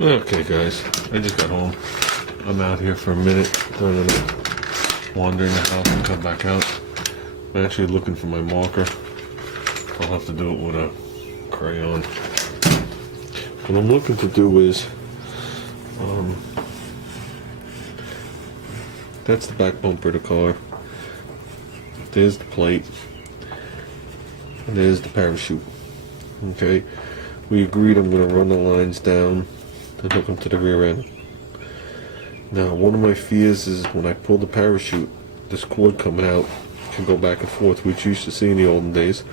Okay guys, I just got home. I'm out here for a minute, I'm gonna wander in the house and come back out. I'm actually looking for my marker. I'll have to do it with a crayon. What I'm looking to do is, that's the back bumper of the car. There's the plate. And there's the parachute. Okay, we agreed I'm going to run the lines down and hook them to the rear end. Now, one of my fears is when I pull the parachute, this cord coming out can go back and forth, which you used to see in the olden days,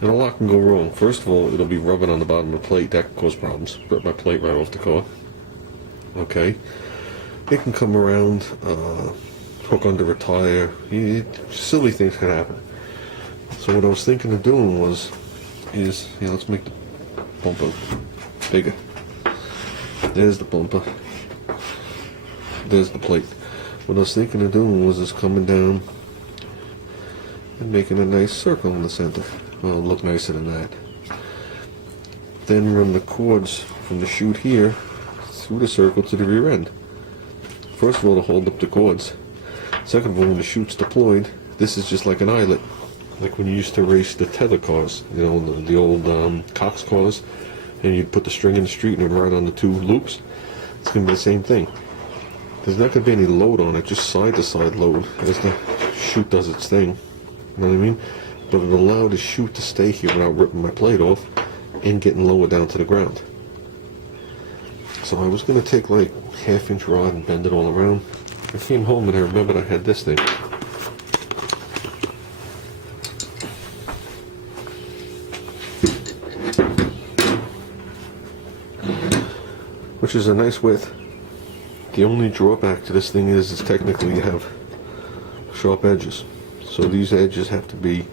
and a lot can go wrong. First of all, it'll be rubbing on the bottom of the plate. That can cause problems. Rip my plate right off the car. Okay, it can come around, hook under a tire. Silly things can happen. So what I was thinking of doing let's make the bumper bigger. There's the bumper. There's the plate. What I was thinking of doing was just coming down and making a nice circle in the center. Well, it'll look nicer than that. Then run the cords from the chute here through the circle to the rear end. First of all, to hold up the cords. Second of all, when the chute's deployed, this is just like an eyelet. Like when you used to race the tether cars, you know, the old Cox cars, and you'd put the string in the street and it would ride on the two loops. It's going to be the same thing. There's not going to be any load on it, just side-to-side load as the chute does its thing. You know what I mean? But it'll allow the chute to stay here without ripping my plate off and getting lower down to the ground. So I was going to take like half-inch rod and bend it all around. I came home and I remembered I had this thing. Which is a nice width. The only drawback to this thing is technically you have sharp edges. So these edges have to be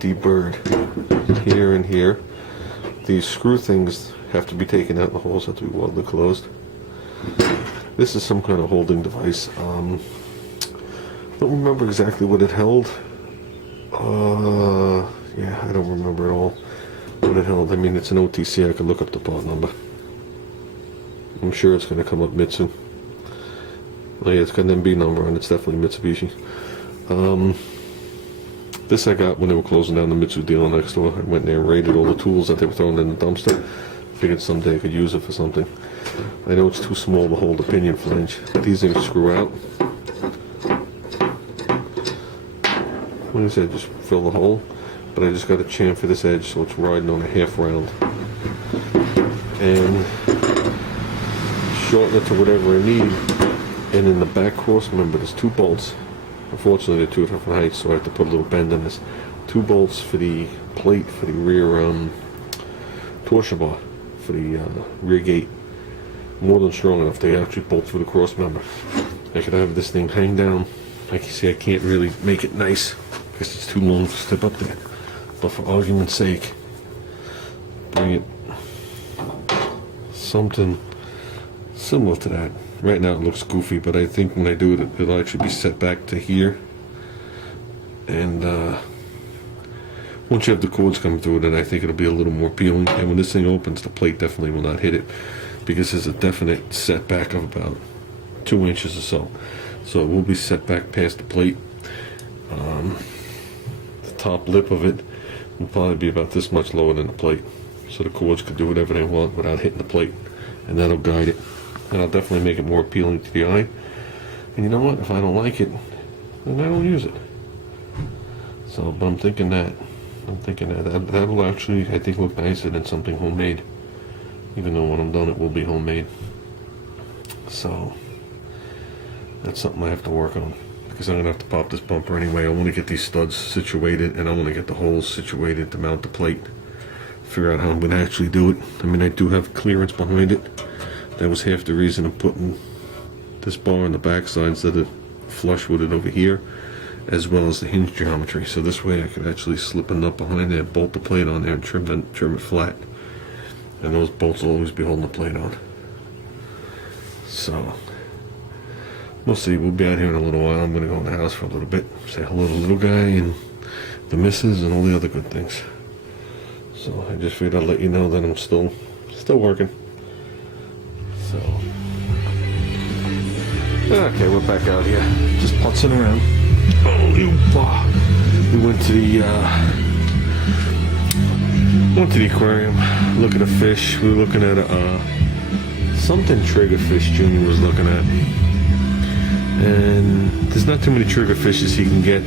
deburred here and here. These screw things have to be taken out and the holes have to be welded closed. This is some kind of holding device. Don't remember exactly what it held. Yeah, I don't remember at all what it held. I mean, it's an OTC. I could look up the part number. I'm sure it's going to come up Mitsu. Oh yeah, it's got an MB number on it. It's definitely Mitsubishi. This I got when they were closing down the Mitsu dealer next door. I went there and raided all the tools that they were throwing in the dumpster. Figured someday I could use it for something. I know it's too small to hold a pinion flange. These things screw out. Like I said, just fill the hole. But I just got to chamfer this edge so it's riding on a half round. And shorten it to whatever I need. And in the back cross member, there's two bolts. Unfortunately, they're two different heights, so I have to put a little bend in this. Two bolts for the plate for the rear torsion bar for the rear gate. More than strong enough. They actually bolt through the cross member. I could have this thing hang down. Like you see, I can't really make it nice because it's too long to step up there. But for argument's sake, bring it something similar to that. Right now it looks goofy, but I think when I do it, it'll actually be set back to here. And once you have the cords coming through it, then I think it'll be a little more appealing. And when this thing opens, the plate definitely will not hit it because there's a definite setback of about 2 inches or so. So it will be set back past the plate. The top lip of it will probably be about this much lower than the plate. So the cords could do whatever they want without hitting the plate. And that'll guide it. And I'll definitely make it more appealing to the eye. And you know what? If I don't like it, then I don't use it. So, but I'm thinking that. That will actually, I think, look nicer than something homemade. Even though when I'm done, it will be homemade. So, that's something I have to work on. Because I'm going to have to pop this bumper anyway. I want to get these studs situated, and I want to get the holes situated to mount the plate. Figure out how I'm going to actually do it. I mean, I do have clearance behind it. That was half the reason of putting this bar on the back side instead of flush with it over here, as well as the hinge geometry. So this way I could actually slip a nut behind there, bolt the plate on there, and trim it flat. And those bolts will always be holding the plate on. So we'll see. We'll be out here in a little while. I'm going to go in the house for a little bit, say hello to the little guy and the missus and all the other good things. So I just figured I'd let you know that I'm still working. So, okay, we're back out here, just putzing around. We went to the aquarium, look at a fish. We were looking at something triggerfish Junior was looking at, and there's not too many triggerfishes he can get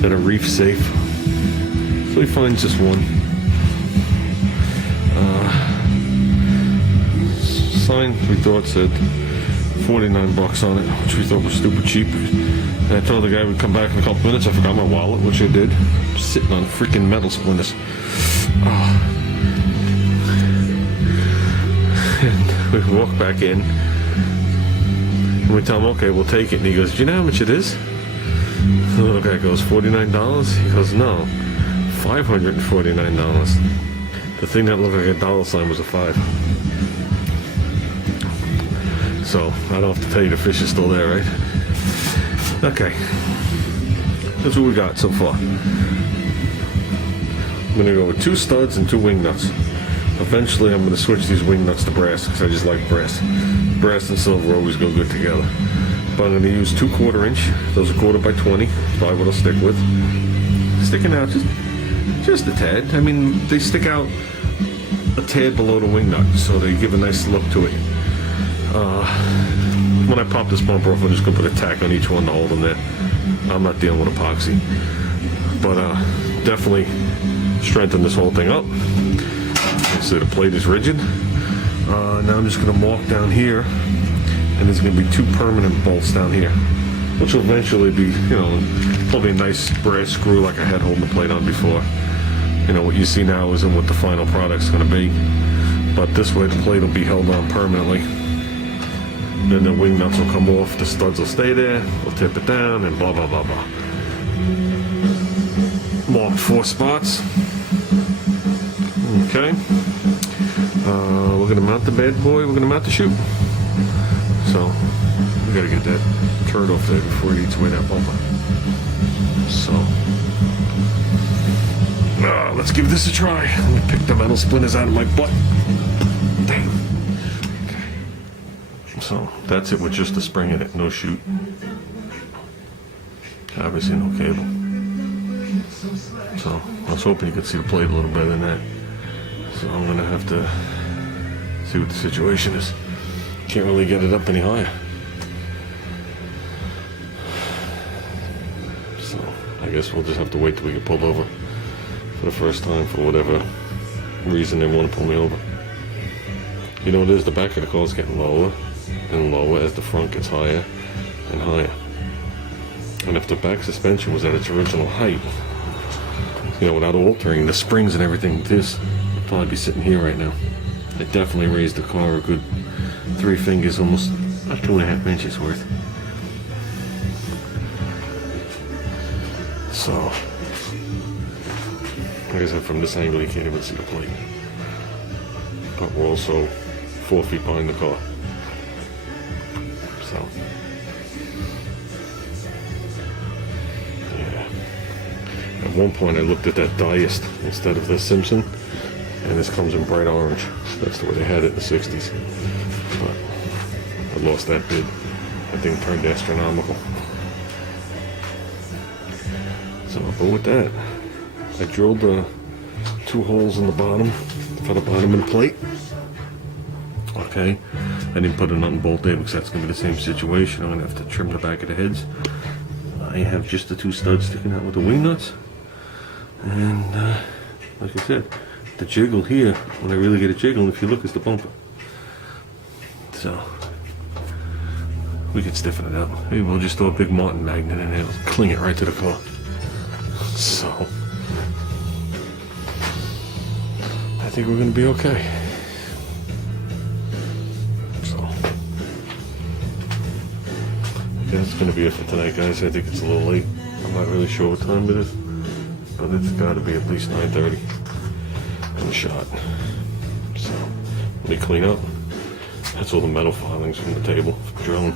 that are reef safe, so he finds this one. Sign we thought said $49 on it, which we thought was stupid cheap. And I told the guy we'd come back in a couple minutes. I forgot my wallet, which I did. I'm sitting on freaking metal splinters. And we walk back in, and we tell him, okay, we'll take it. And he goes, do you know how much it is? The little guy goes, $49? He goes, no, $549. The thing that looked like a dollar sign was a 5. So, I don't have to tell you the fish is still there, right? Okay. That's what we got so far. I'm going to go with 2 studs and 2 wing nuts. Eventually, I'm going to switch these wing nuts to brass, because I just like brass. Brass and silver always go good together. But I'm going to use 2 1/4 inch. Those are 1/4 by 20. Probably what I'll stick with. Sticking out just a tad. I mean, they stick out a tad below the wing nut, so they give a nice look to it. When I pop this bumper off, I'm just going to put a tack on each one to hold them there. I'm not dealing with epoxy. But definitely strengthen this whole thing up. So the plate is rigid. Now I'm just going to mark down here, and there's going to be 2 permanent bolts down here, which will eventually be, you know, probably a nice brass screw like I had holding the plate on before. You know, what you see now isn't what the final product's going to be. But this way the plate will be held on permanently. Then the wing nuts will come off, the studs will stay there, we'll tip it down, and blah, blah, blah, blah. Marked 4 spots. Okay. We're going to mount the bad boy, we're going to mount the chute. So, we got to get that turd off there before it eats away that bumper. So, let's give this a try. Let me pick the metal splinters out of my butt. Dang. So that's it with just the spring in it, no chute. Obviously no cable. So I was hoping you could see the plate a little better than that. So I'm gonna have to see what the situation is. Can't really get it up any higher. So I guess we'll just have to wait till we get pulled over for the first time for whatever reason they want to pull me over. You know what it is, the back of the car is getting lower and lower as the front gets higher and higher. And if the back suspension was at its original height, you know, without altering the springs and everything, this would probably be sitting here right now. I definitely raised the car a good 3 fingers, almost about 2.5 inches worth. So, like I said, from this angle you can't even see the plate. But we're also 4 feet behind the car. So, yeah. At one point I looked at that Diest instead of the Simpson, and this comes in bright orange. That's the way they had it in the 60s. But I lost that bid. That thing turned astronomical. So, but with that, I drilled 2 holes in the bottom for the bottom of the plate. Okay, I didn't put a nut and bolt there because that's going to be the same situation. I'm going to have to trim the back of the heads. I have just the 2 studs sticking out with the wing nuts. And like I said, the jiggle here, when I really get a jiggle, if you look, is the bumper. So, we can stiffen it up. Maybe we'll just throw a big Martin magnet in there, it'll cling it right to the car. So, I think we're going to be okay. That's going to be it for tonight, guys. I think it's a little late. I'm not really sure what time it is, but it's got to be at least 9:30 on the shot. So let me clean up. That's all the metal filings from the table for drilling.